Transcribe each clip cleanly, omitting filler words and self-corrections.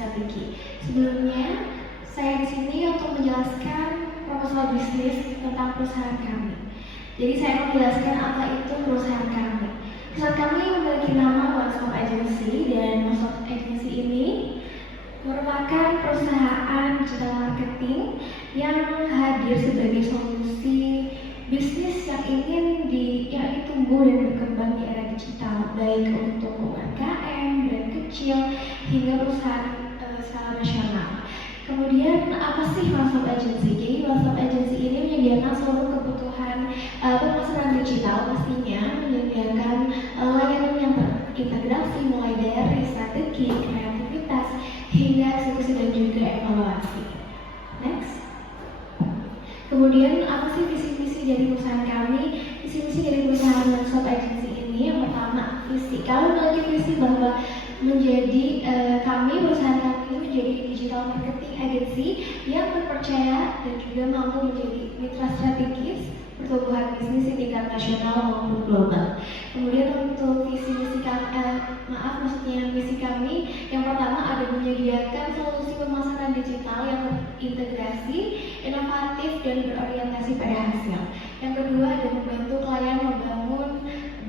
strategi. Sebelumnya, saya di sini untuk menjelaskan proposal bisnis tentang perusahaan kami. Jadi saya akan menjelaskan apa itu perusahaan kami. Perusahaan kami memiliki nama One Stop Agency, dan One Stop Agency ini merupakan perusahaan digital marketing yang hadir sebagai solusi bisnis yang ingin tumbuh dan berkembang di era digital, baik untuk UMKM, brand kecil, hingga perusahaan skala nasional. Kemudian apa sih One Stop Agency? Jadi One Stop Agency ini menyediakan seluruh kebutuhan pemasaran digital, pastinya menyediakan layanan yang terintegrasi mulai dari strategi, kreativitas, hingga eksekusi dan juga evaluasi. Next. Kemudian apa sih visi-misi dari perusahaan kami? Visi-misi dari perusahaan One Stop Agency ini yang pertama, visi. Kami memiliki visi bahwa perusahaan kami menjadi digital marketing agency yang terpercaya dan juga mampu menjadi mitra strategis pertumbuhan bisnis di tingkat nasional maupun global. Kemudian untuk misi kami yang pertama ada menyediakan solusi pemasaran digital yang terintegrasi, inovatif dan berorientasi pada hasil. Yang kedua ada membantu klien membangun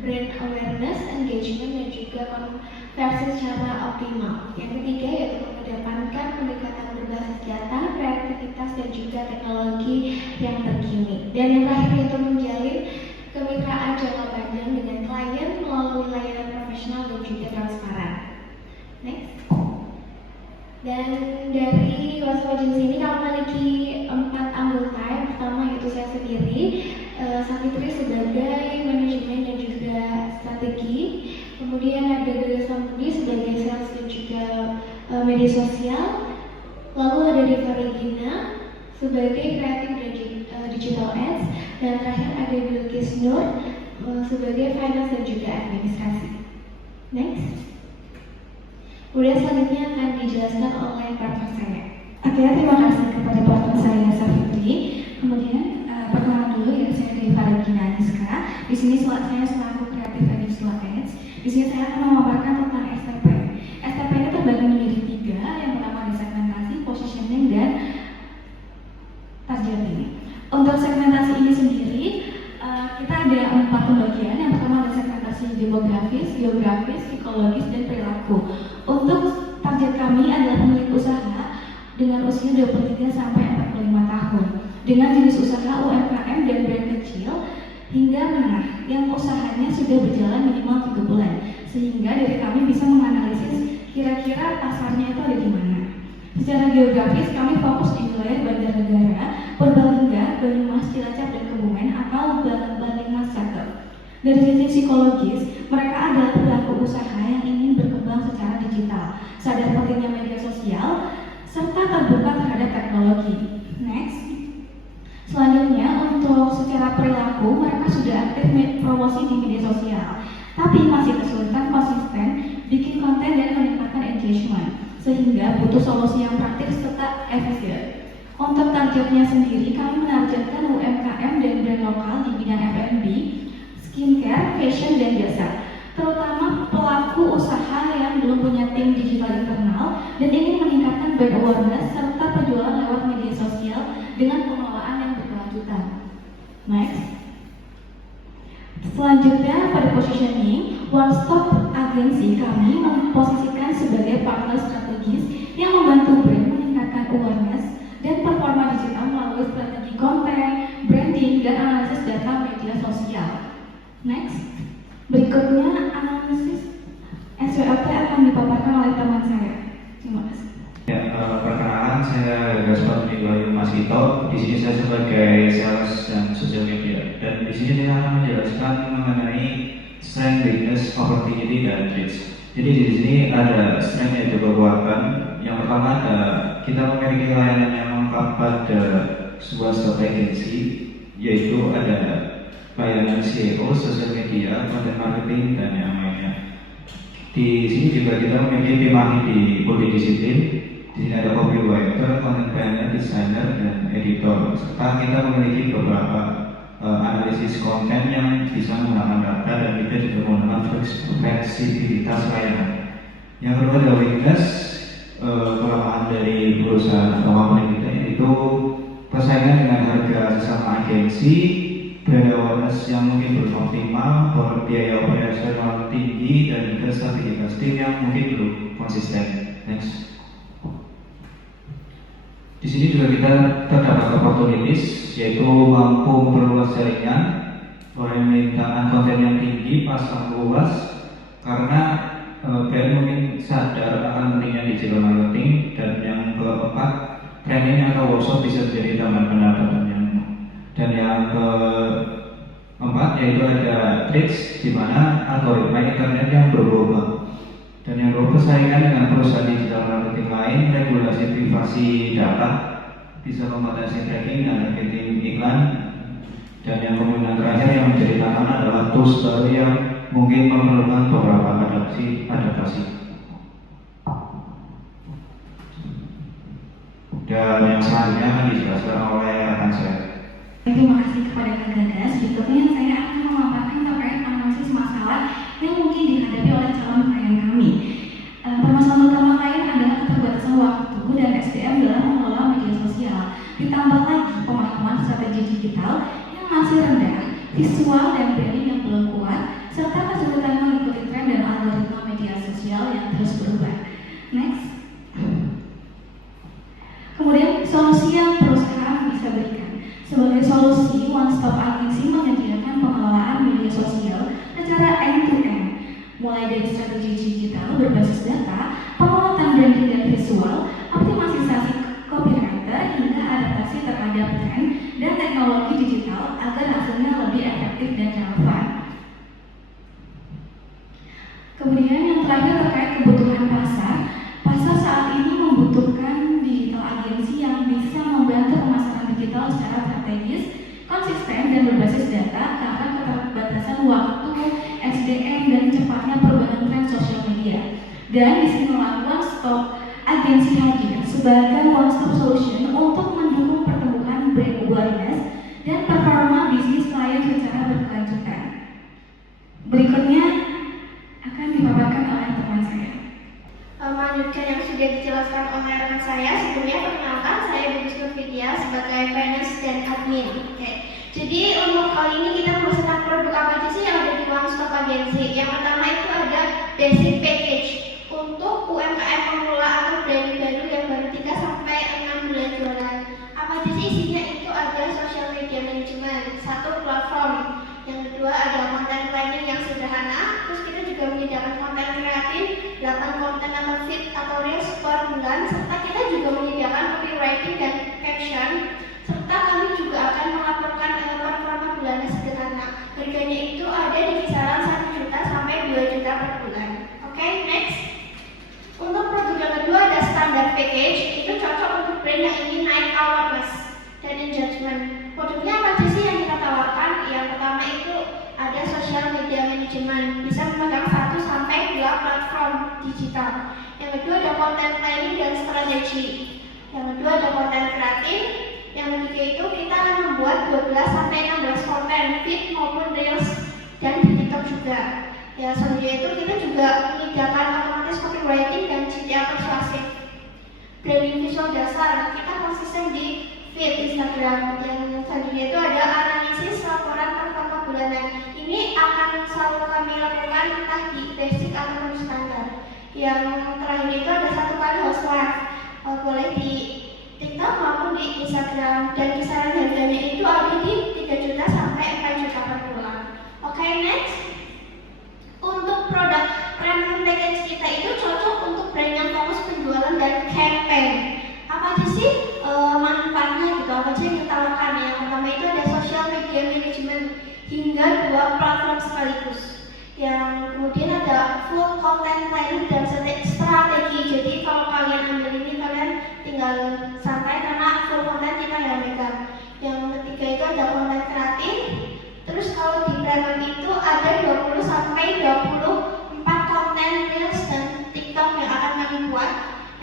brand awareness, engagement dan juga konversi secara optimal. Yang ketiga yaitu mengedepankan pendekatan berbasis data, kreativitas dan juga teknologi yang terkini. Dan yang terakhir yaitu menjalin kemitraan jangka panjang dengan klien melalui layanan profesional dan juga transparan. Next. Dan dari One Stop Agency ini kami memiliki 4 anggota. Yang pertama yaitu saya sendiri, Savitri sebagai manajemen dan juga strategi. Kemudian ada Gagas Pambudi sebagai sales dan juga media sosial. Lalu ada Diva Regina sebagai kreatif dan digital ads. Dan terakhir ada Bilkis Nur sebagai finance dan juga administrasi. Next. Kemudian selanjutnya akan dijelaskan oleh partner saya. Oke, terima kasih kepada partner saya Savitri. Kemudian perkenalan dulu ya, saya Diva Regina Aniska. Di sini saya selaku kreatif dan digital ads. Di sini saya akan memaparkan tentang STP. STP ini terbagi menjadi 3. Yang pertama ada segmentasi, positioning, dan targeting. Untuk segmentasi ini sendiri, kita ada 4 pembagian. Yang pertama ada segmentasi demografis, geografis, psikologis, dan perilaku. Untuk target kami adalah pemilik usaha dengan usia 23 sampai 45 tahun, dengan jenis usaha UMKM dan brand kecil hingga menengah yang usahanya sudah berjalan minimal 3 bulan, sehingga dari kami bisa menganalisis kira-kira pasarnya itu ada di mana. Secara geografis kami fokus di wilayah Banjarnegara, Purbalingga, Banyumas, Cilacap, dan Kebumen atau Banyumas Caket. Dari sisi psikologis, mereka adalah pelaku usaha yang ingin berkembang secara digital, sadar pentingnya media sosial, serta terbuka terhadap teknologi. Next. Selanjutnya, untuk secara perilaku, mereka sudah aktif promosi di media sosial, tapi masih kesulitan konsisten bikin konten dan meningkatkan engagement, sehingga butuh solusi yang praktis serta efisien. Untuk targetnya sendiri, kami menargetkan UMKM dan brand lokal di bidang F&B, skincare, fashion, dan jasa, terutama pelaku usaha yang belum punya tim digital internal dan ingin meningkatkan brand awareness serta penjualan lewat media sosial dengan pengelolaan yang berkelanjutan. Next. Selanjutnya pada positioning, One Stop Agency kami memposisikan sebagai partner strategis yang membantu brand meningkatkan awareness dan performa digital melalui strategi konten, branding, dan analisis data media sosial. Next. Berikutnya analisis SWOT akan dipaparkan oleh teman saya. Terima kasih. Ya, perkenalan, saya Gagas Pambudi Mas Ito. Di sini saya sebagai sales dan social media. Dan di sini saya akan menjelaskan mengenai strength, weakness, opportunity, dan threats. Jadi di sini ada strength yaitu kekuatan. Yang pertama ada kita memiliki layanan yang lengkap pada sebuah stop agency, yaitu ada layanan SEO, social media, content marketing, dan yang lainnya. Di sini juga kita memiliki tim ahli di multidisiplin. Di sini ada copywriter, content planner, designer, dan editor. Serta kita memiliki beberapa analisis konten yang bisa menggunakan data, dan kita juga menggunakan fleksibilitas layanan. Yang kedua ada weakness, dari perusahaan atau company kita, yaitu persaingan dengan harga sesama agensi, brand awareness yang mungkin belum optimal, biaya operasional tinggi, dan juga stabilitas tim yang mungkin belum konsisten. Next. Di sini juga kita terdapat opportunities, yaitu mampu memperluas jaringan, permintaan konten yang tinggi, pasar luas, karena brand mungkin sadar akan pentingnya digital marketing. Dan yang keempat, training atau workshop bisa menjadi tambahan pendapatan yang. Dan yang keempat yaitu ada tricks, di mana algoritma internet yang berubah. Dan yang kedua, persaingan dengan perusahaan digital marketing lain, regulasi privasi data, bisa membatasi tracking dan targeting iklan. Dan yang kemudian terakhir yang menjadi tantangan adalah tools baru yang mungkin memerlukan beberapa adaptasi. Dan yang selanjutnya akan dijelaskan oleh rekan saya. Terima kasih kepada Kak Gagas. Berikutnya saya akan memaparkan terkait analisis masalah yang mungkin dihadapi oleh calon klien kami. Permasalahan utama klien adalah keterbatasan waktu dan SDM dalam mengelola media sosial. Ditambah lagi pemahaman strategi digital yang masih rendah, visual dan branding yang belum kuat, serta kesulitan mengikuti tren dan algoritma media sosial yang terus berubah. Next. Kemudian solusi yang perusahaan bisa berikan. Sebagai solusi, One Stop Agency menyediakan pengelolaan media sosial secara end-to-end, mulai dari strategi digital berbasis data, penguatan branding dan visual, optimalisasi copywriter, hingga adaptasi terhadap tren dan teknologi digital agar hasilnya lebih efektif dan relevan. Kemudian yang terakhir terkait kebutuhan pasar. Pasar saat ini membutuhkan digital agensi yang bisa membantu pemasaran digital secara strategis, konsisten dan berbasis data karena keterbatasan waktu, SDM dan cepatnya perubahan tren sosial media. Dan disinilah One Stop Agency hadir sebagai one stop solution untuk mendukung pertumbuhan brand awareness dan performa bisnis klien secara berkelanjutan. Berikutnya akan dipaparkan oleh teman saya. Melanjutkan yang sudah dijelaskan oleh rekan saya, sebelumnya perkenalkan saya Bugis Nurvidya sebagai finance dan admin. Oke. Jadi untuk kali ini kita membahas tentang produk apa aja sih yang ada di One Stop Agency. Yang pertama itu ada basic package untuk UMKM pemula atau brand baru yang baru 3 sampai 6 bulan jualan. Apa aja sih isinya? Itu ada social media management, satu platform. Yang kedua ada content planning yang sederhana. Terus kita juga menyediakan konten kreatif, 8 konten atau feed atau reels per bulan, serta kita juga menyediakan copywriting dan caption, serta kami juga akan melaporkan performa bulanan sederhana. Harganya itu ada di kisaran 1 juta sampai 2 juta per bulan. Oke, next. Untuk produk yang kedua ada standar package, itu cocok untuk brand yang ingin naik awareness dan engagement. Produknya apa aja sih yang kita tawarkan? Yang pertama itu ada social media management, bisa memegang 1 sampai 2 platform digital. Yang kedua ada content planning dan strategi. Yang kedua ada konten kreatif. Yang ketiga itu kita akan membuat 12 sampai 16 konten feed maupun reels dan di TikTok juga. Ya, selanjutnya itu kita juga menyediakan otomatis copywriting dan CTA persuasif. Branding visual dasar, kita konsisten di feed Instagram. Yang selanjutnya itu ada analisis laporan performa bulanan. Ini akan selalu kami lakukan entah di basic ataupun standar. Yang terakhir itu ada 1 kali host live, boleh di TikTok maupun di Instagram, dan kisaran harganya itu ada di 3 juta sampai 4 juta per bulan. Oke, next. Untuk produk premium package kita itu cocok untuk brand yang fokus penjualan dan campaign. Apa aja sih manfaatnya gitu? Apa aja yang kita lakukan? Yang pertama itu ada social media management hingga 2 platform sekaligus. Yang kemudian ada full content planning dan strategi. Jadi kalau kalian ambil ini, kalian tinggal santai karena full content kita yang megang. Yang ketiga itu ada konten kreatif. Terus kalau di premium itu ada 20 sampai 24 konten reels dan TikTok yang akan kami buat.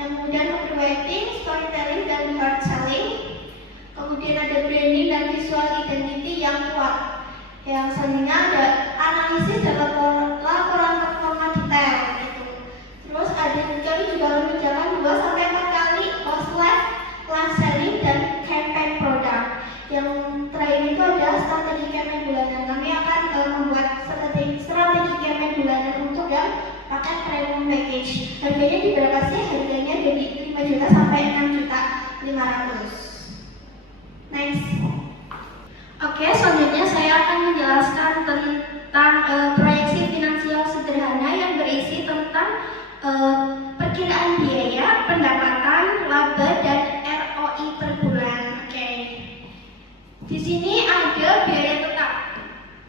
Yang kemudian copywriting, storytelling dan hard selling. Kemudian ada branding dan visual identity yang kuat. Yang selanjutnya ada analisis dan laporan performa detail gitu. Terus ada kami juga mengerjakan 2 sampai 4 kali juta sampai 6.500.000. Next. Oke, selanjutnya saya akan menjelaskan tentang proyeksi finansial sederhana yang berisi tentang perkiraan biaya, pendapatan, laba, dan ROI per bulan. Oke. Di sini ada biaya tetap.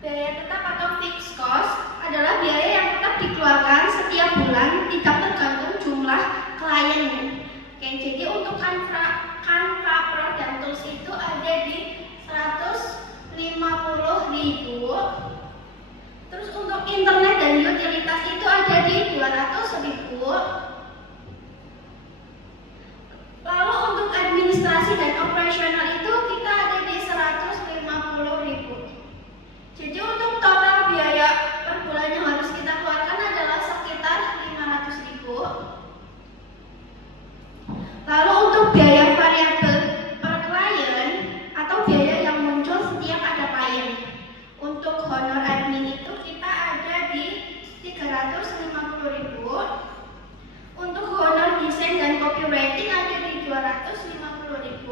Biaya tetap atau fixed cost adalah biaya yang tetap dikeluarkan setiap bulan, tidak tergantung jumlah klien. Oke, jadi untuk Canva Pro dan Tools itu ada di 150.000. Terus untuk internet dan utilitas itu ada di 200.000. Lalu untuk administrasi dan operasional itu kita ada di 150.000. Jadi untuk total biaya per bulan yang harus kita keluarkan adalah sekitar 500.000. Lalu untuk biaya variabel per klien atau biaya yang muncul setiap ada klien. Untuk honor admin itu kita ada di 350.000. Untuk honor desain dan copywriting ada di 250.000.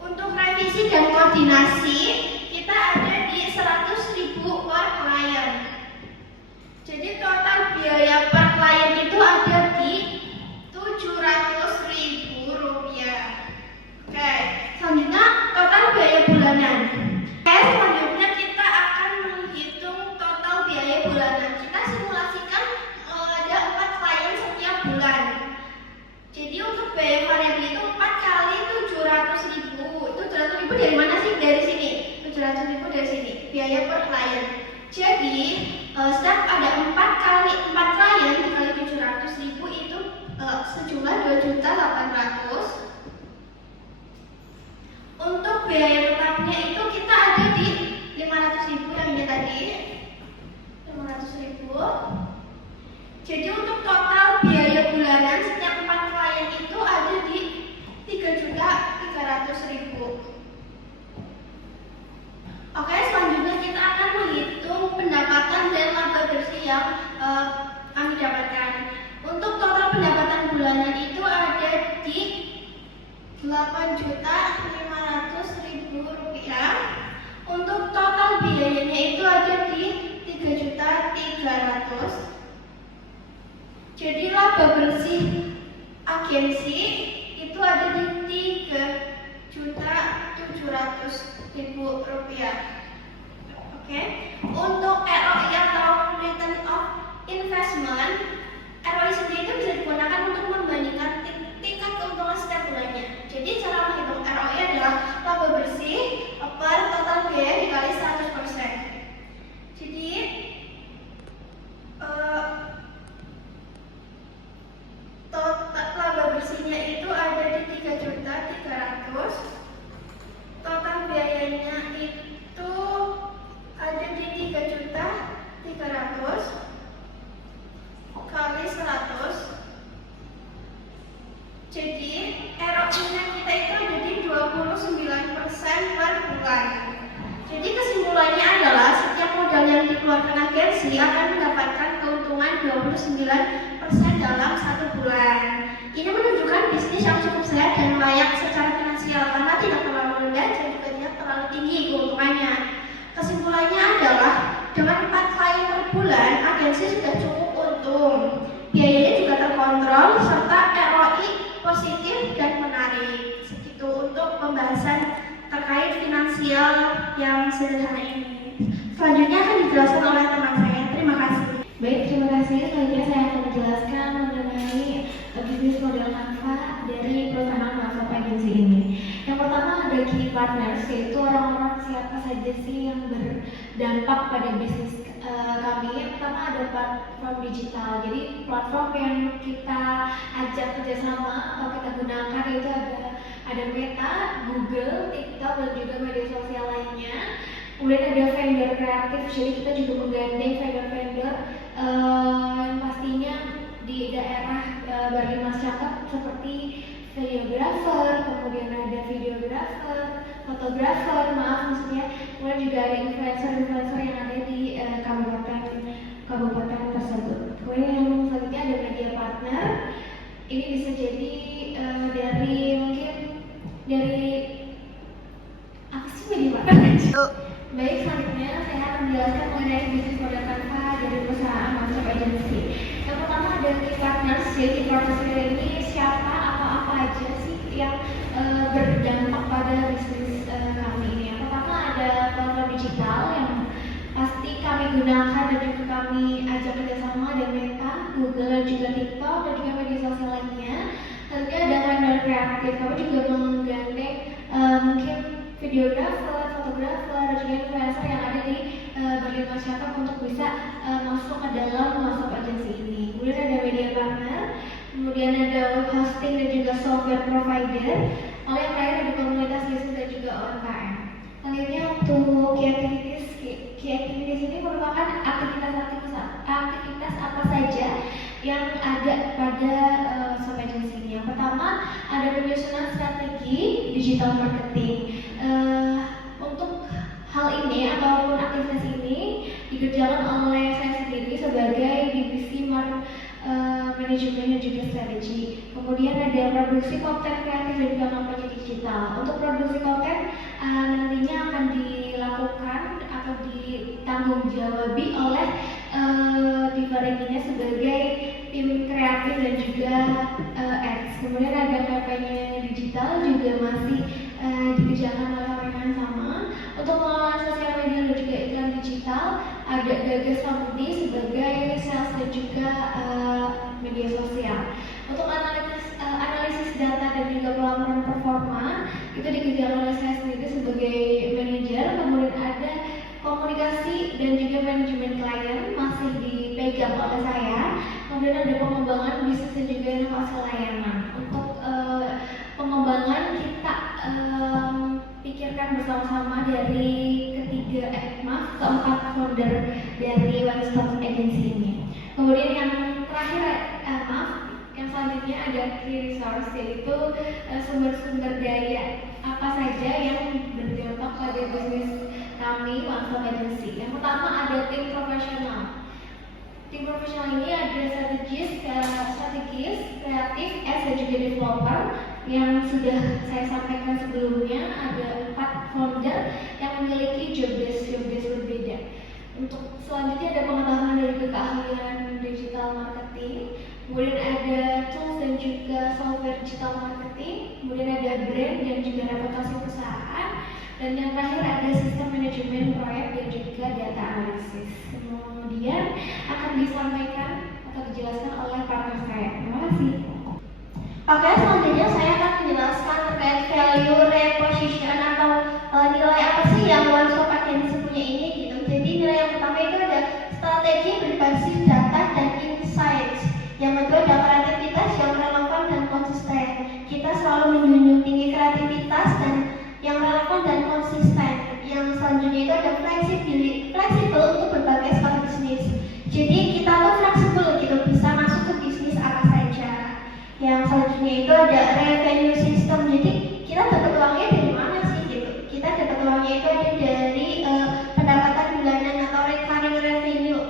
Untuk revisi dan koordinasi kita ada di 100.000 per klien. Jadi total biaya per klien itu ada di 700.000 rupiah. Oke, selanjutnya total biaya bulanan. Oke, selanjutnya kita akan menghitung total biaya bulanan. Kita simulasikan ada 4 klien setiap bulan. Jadi untuk biaya variabel itu 4 kali 700.000. Itu 700.000 dari mana sih? Dari sini. 700.000 dari sini. Biaya per klien. Jadi setiap ada 4 klien dikali 700.000 itu sejumlah 2.800.000. Untuk biaya tetapnya itu kita ada di 500.000 yang ini tadi. 500.000. Jadi untuk total biaya bulanan setiap 4 klien itu ada di 3.300.000. Oke, selanjutnya kita akan menghitung pendapatan dan laba bersih yang kami dapatkan. Untuk total pendapatan bulanan itu ada di 8.500.000 rupiah. Untuk total biayanya itu ada di 3.300.000. Jadi laba bersih agensi itu ada di 3.700.000 rupiah. Oke. Untuk ROI atau Return of Investment, ROI sendiri itu bisa digunakan untuk membandingkan tingkat keuntungan setiap bulannya. Jadi cara menghitung ROI adalah laba bersih per total biaya dikali 100%. Jadi total laba bersihnya itu ada di 3.300.000. Total biayanya itu ada di 3.300.000 kali 100. Jadi ROI-nya kita itu ada di 29% per bulan. Jadi kesimpulannya adalah setiap modal yang dikeluarkan agensi akan mendapatkan keuntungan 29% dalam 1 bulan. Ini menunjukkan bisnis yang cukup sehat dan layak secara finansial karena tidak terlalu rendah dan juga tidak terlalu tinggi keuntungannya. Kesimpulannya adalah dengan 4 klien per bulan, agensi sudah cukup untung. Biayanya juga terkontrol serta ROI positif dan menarik. Segitu untuk pembahasan terkait finansial yang sederhana ini. Selanjutnya akan dijelaskan oleh teman saya. Terima kasih. Baik, terima kasih. Selanjutnya saya akan menjelaskan mengenai bisnis model Canva dari perusahaan Canva Agency ini. Yang pertama ada key partners, yaitu orang-orang siapa saja sih yang berdampak pada bisnis kami. Yang pertama ada platform digital, jadi platform yang kita ajak kerjasama atau kita gunakan itu ada Meta, Google, TikTok, dan juga media sosial lainnya. Kemudian ada vendor kreatif, jadi kita juga menggandeng vendor-vendor yang pastinya di daerah berlimas cakep seperti videografer, kemudian ada videografer, fotografer, maksudnya, kemudian juga ada influencer yang ada di kabupaten tersebut. Kemudian yang selanjutnya ada media partner. Ini bisa jadi dari mungkin dari apa sih media marketing? Baik, selanjutnya saya akan menjelaskan mengenai bisnis model Canva dari perusahaan One-Stop Agency. Yang pertama ada key partners. Jadi key partners ini siapa atau apa aja sih yang berdampak pada bisnis kami ini. Yang pertama ada platform digital yang pasti kami gunakan dan juga kami ajak kerjasama dengan Meta, Google, dan juga TikTok dan juga media sosial lainnya. Tentunya ada vendor kreatif. Kami juga menggandeng mungkin videografer, fotografer, dan juga influencer yang ada di bagian masyarakat untuk bisa masuk ke dalam One-Stop Agency ini. Kemudian ada media partner, kemudian ada web hosting dan juga software provider. Lalu yang terakhir ada komunitas bisnis dan juga UMKM. Selanjutnya untuk key activities ini merupakan aktivitas apa saja yang ada pada One-Stop Agency ini. Yang pertama ada penyusunan strategi digital marketing. Untuk hal ini ataupun aktivitas ini dikerjakan oleh saya sendiri sebagai divisi manajemen dan juga strategi. Kemudian ada produksi konten kreatif dan juga kampanye digital. Untuk produksi konten nantinya akan dilakukan atau ditanggung-jawabi oleh Divarenginya sebagai tim kreatif dan juga ads. Kemudian ada kampanye digital juga masih dikerjakan oleh orang yang sama. Untuk pengelolaan sosial media dan juga iklan digital ada Gagas Famudi sebagai sales dan juga media sosial. Untuk analisis data dan juga pelaporan performa itu dikerjakan oleh saya sendiri sebagai manajer. Kemudian ada komunikasi dan juga manajemen klien masih dipegang oleh saya. Kemudian ada pengembangan bisnis dan juga inovasi layanan. Untuk pengembangan kita pikirkan bersama-sama dari keempat founder dari One-Stop Agency ini. Kemudian yang terakhir, yang selanjutnya ada key resource, yaitu sumber-sumber daya apa saja yang berdampak pada bisnis kami One-Stop Agency. Yang pertama ada tim profesional. Tim profesional ini ada strategis, kreatif, dan juga developer yang sudah saya sampaikan sebelumnya. Ada 4 founder yang memiliki job desk berbeda. Untuk selanjutnya ada pengetahuan dan juga keahlian digital marketing. Kemudian ada tools dan juga software digital marketing. Kemudian ada brand dan juga reputasi perusahaan. Dan yang terakhir ada sistem manajemen proyek dan juga data analisis. Kemudian akan disampaikan atau dijelaskan oleh partner saya. Terima kasih. Oke, selanjutnya saya akan menjelaskan terkait value reposition atau nilai apa sih yang One-Stop Agency punya ini gitu. Jadi nilai yang pertama itu ada strategi berbasis data dan insights. Yang kedua ada kreativitas yang relevan dan konsisten. Kita selalu menjunjung tinggi kreativitas dan yang relevan dan konsisten. Yang selanjutnya itu ada fleksibel untuk berbagai skala bisnis. Jadi kita tuh fleksibel gitu, bisa masuk ke bisnis apa saja. Yang selanjutnya itu ada revenue system. Jadi kita dapat uangnya dari mana sih gitu? Kita dapat uangnya itu ada dari pendapatan bulanan atau recurring revenue.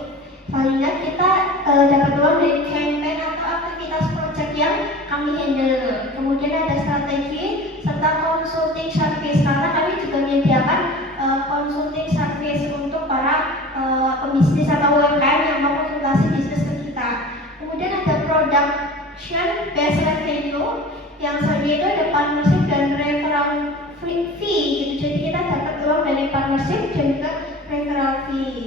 Selanjutnya kita dapat uang dari campaign atau aktivitas project yang kami handle. Kemudian ada strategi serta consulting service, karena kami juga menyediakan consulting service untuk para pebisnis atau UMKM yang mau konsultasi bisnis ke kita. Kemudian ada production based revenue, yang selanjutnya itu ada partnership dan referral fee gitu. Jadi kita dapat uang dari partnership dan juga referral fee.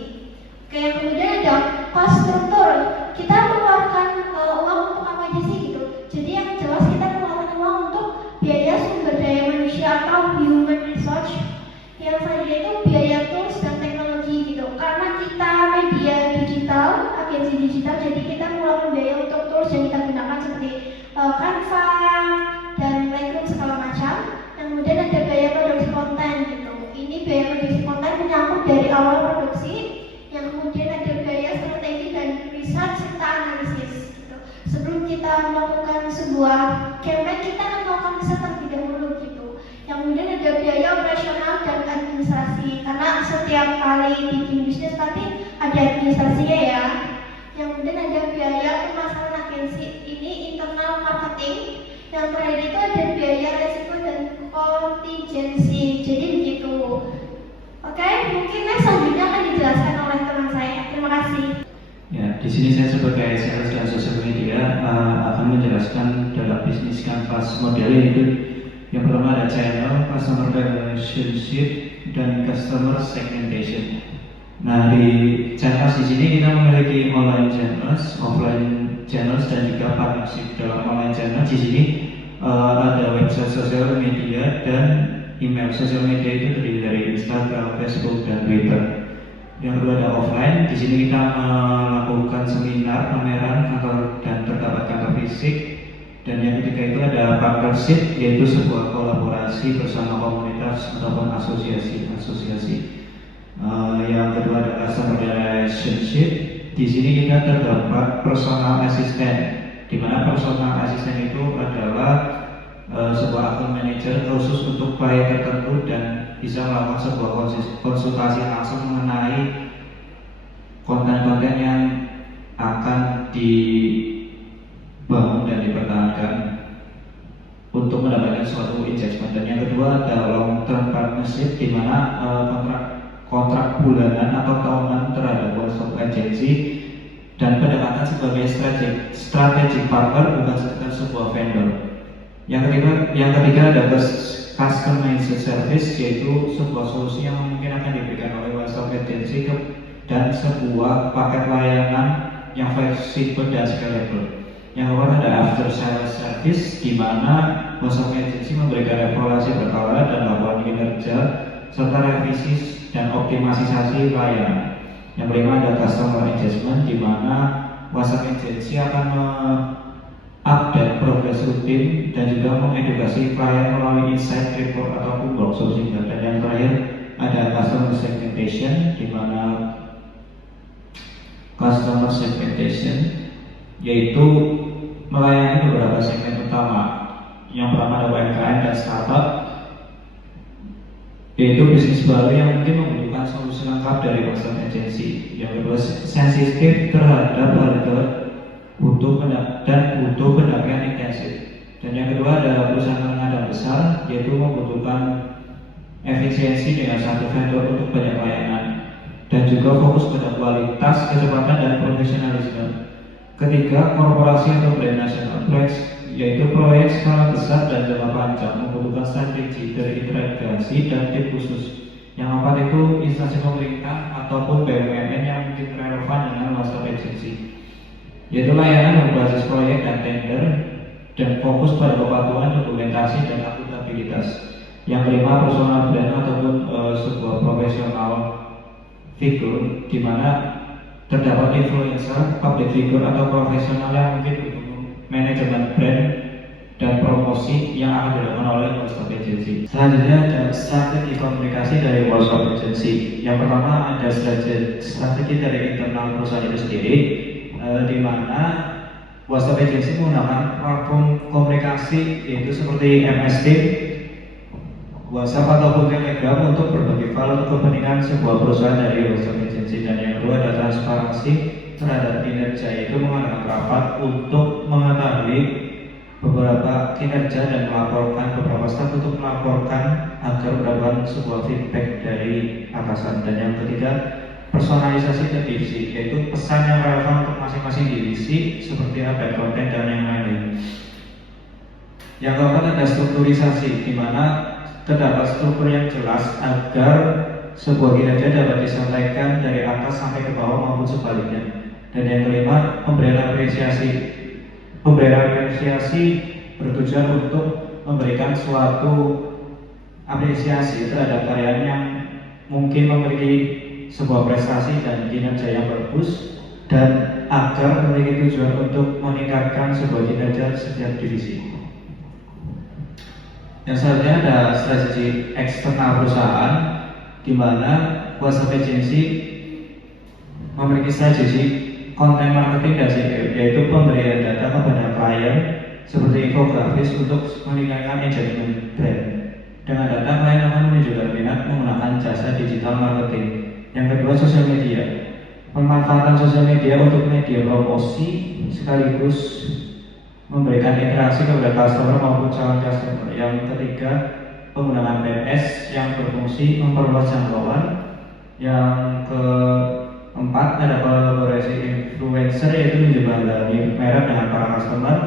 Oke, yang kemudian ada cost struktur. Kita mengeluarkan uang untuk apa aja sih gitu. Jadi yang jelas kita mengeluarkan uang untuk biaya sumber daya manusia atau human resource. Yang selanjutnya itu biaya tools dan teknologi gitu. Karena kita media digital, agensi digital, jadi kita mengeluarkan biaya untuk tools yang kita gunakan seperti Canva dan Lightroom segala macam. Yang kemudian ada biaya produksi konten gitu. Ini biaya produksi konten menyangkut dari awal produksi. Yang kemudian ada biaya strategi dan riset serta analisis gitu. Sebelum kita melakukan sebuah campaign, kita akan melakukan riset terlebih dahulu gitu. Yang kemudian ada biaya operasional dan administrasi, karena setiap kali bikin bisnis pasti ada administrasinya ya. Yang kemudian ada biaya pemasaran agensi, ini internal marketing Yang terakhir itu ada biaya, resiko, dan kontingensi. Jadi begitu. Oke, mungkin next selanjutnya akan dijelaskan oleh teman saya. Terima kasih. Ya, di sini saya sebagai sales dan social media akan menjelaskan dalam bisnis kanvas model, yaitu yang pertama ada channel, customer relationship, dan customer segmentation. Nah, di channels di sini kita memiliki online channels, offline channels, dan juga partnership. Dalam online channel di sini ada website sosial media dan email. Sosial media itu terdiri dari Instagram, Facebook, dan Twitter. Yang kedua ada offline. Di sini kita melakukan seminar, pameran, dan terdapat kantor fisik. Dan yang ketiga itu ada partnership, yaitu sebuah kolaborasi bersama komunitas ataupun asosiasi. Yang kedua ada customer relationship. Di sini kita terdapat personal assistant, di mana personal assistant itu adalah sebuah account manager khusus untuk klien tertentu dan bisa melakukan sebuah konsultasi langsung mengenai konten-konten yang akan dibangun dan dipertahankan untuk mendapatkan suatu engagement. Dan yang kedua ada long term partnership, di mana kontrak bulanan atau tahunan terhadap one-stop agency dan pendekatan sebagai strategic partner, bukan sekedar sebuah vendor. Yang ketiga ada customized service, yaitu sebuah solusi yang mungkin akan diberikan oleh one-stop agency dan sebuah paket layanan yang fleksibel dan scalable. Yang keempat ada after sales service, di mana one-stop agency memberikan evaluasi berkala dan laporan kinerja serta revisi dan optimalisasi layanan. Yang kelima ada customer engagement, di mana one-stop agency akan update progres rutin dan juga mengedukasi klien melalui insight report ataupun workshop singkat. Dan yang terakhir ada customer segmentation, di mana customer segmentation yaitu melayani beberapa segmen utama. Yang pertama ada UMKM dan startup, yaitu bisnis baru yang mungkin membutuhkan solusi lengkap dari one-stop agency. Yang kedua sensitif terhadap harga butuh pendampingan intensif. Dan yang kedua ada perusahaan menengah dan besar, yaitu membutuhkan efisiensi dengan satu vendor untuk banyak layanan dan juga fokus pada kualitas, kecepatan, dan profesionalisme. Ketiga, korporasi atau brand nasional, yaitu proyek skala besar dan jangka panjang, membutuhkan strategi terintegrasi dan tim khusus. Yang keempat itu instansi pemerintah ataupun BUMN yang mungkin relevan dengan one-stop agency, yaitu layanan berbasis proyek dan tender dan fokus pada kepatuhan, dokumentasi, dan akuntabilitas. Yang kelima personal brand ataupun sebuah profesional figur, di mana terdapat influencer, public figure, atau profesional yang mungkin butuh manajemen brand dan promosi yang akan dilakukan oleh one-stop agency. Selanjutnya ada strategi komunikasi dari one-stop agency. Yang pertama ada strategi dari internal perusahaan itu sendiri, di mana one-stop agency menggunakan platform komunikasi yaitu seperti MS Team, WhatsApp ataupun Telegram untuk berbagi file untuk kepentingan sebuah perusahaan dari one-stop agency. Dan yang kedua ada transparansi terhadap kinerja, yaitu mengadakan rapat untuk mengetahui beberapa kinerja dan melaporkan beberapa staf untuk melaporkan agar mendapatkan sebuah feedback dari atasan. Dan yang ketiga personalisasi ke divisi, yaitu pesan yang relevan untuk masing-masing divisi seperti update konten dan yang lain. Yang keempat ada strukturisasi, di mana terdapat struktur yang jelas agar sebuah kinerja dapat disampaikan dari atas sampai ke bawah maupun sebaliknya. Dan yang kelima pemberian apresiasi. Pemberian apresiasi bertujuan untuk memberikan suatu apresiasi terhadap karyawan yang mungkin memiliki sebuah prestasi dan kinerja yang bagus, dan agar memiliki tujuan untuk meningkatkan sebuah kinerja setiap divisi. Yang selanjutnya ada strategi eksternal perusahaan, di mana one-stop agency memiliki strategi konten marketing dan CRM, yaitu pemberian data kepada klien seperti infografis untuk meningkatkan engagement brand. Dengan data klien akan menunjukkan minat menggunakan jasa digital marketing. Yang kedua sosial media, pemanfaatan sosial media untuk media promosi sekaligus memberikan interaksi kepada customer maupun calon customer. Yang ketiga, penggunaan PNS yang berfungsi memperluas jangkauan. Yang keempat, ada kolaborasi influencer yaitu menjembatani merek dengan para customer.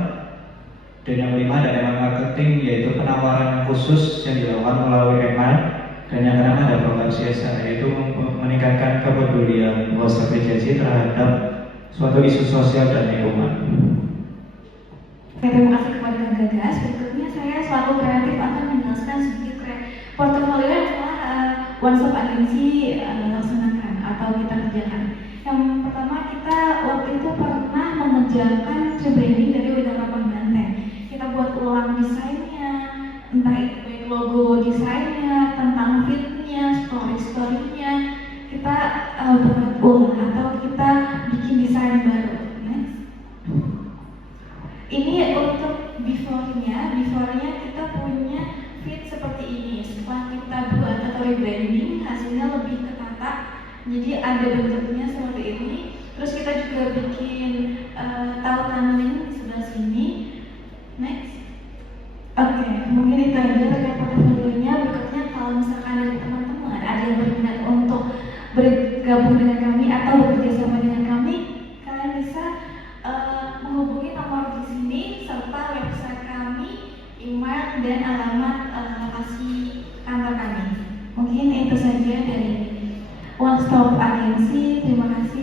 Dan yang kelima, ada email marketing yaitu penawaran khusus yang dilakukan melalui email. Dan yang keenam, ada program CSR yaitu meningkatkan kepedulian host agency terhadap suatu isu sosial dan lingkungan. Terima kasih kepada Kang Gagas. Berikutnya saya selaku kreatif akan menjelaskan sedikit portofolio yang telah One Stop Agency laksanakan atau kita kerjakan. Yang pertama, kita waktu itu pernah mengerjakan rebranding dari Wedang Rapang Banteng. Kita buat ulang desainnya, entah itu baik logo desainnya, tentang fitnya, story-storynya, kita buat ulang atau kita bikin desain baru. Next. Ini untuk before-nya kita punya fit seperti ini. Setelah kita buat atau rebranding, hasilnya lebih ketata. Jadi ada bentuknya seperti ini. Terus kita juga bikin tautan di sebelah sini. Next. Oke, mungkin itu aja terkait portofolionya. Berikutnya kalau misalkan dari teman-teman ada yang berminat untuk bergabung dengan kami atau bekerja sama dengan kami, kalian bisa menghubungi nomor di sini serta website kami, email dan alamat lokasi kantor kami. Mungkin itu saja dari One Stop Agency. Terima kasih.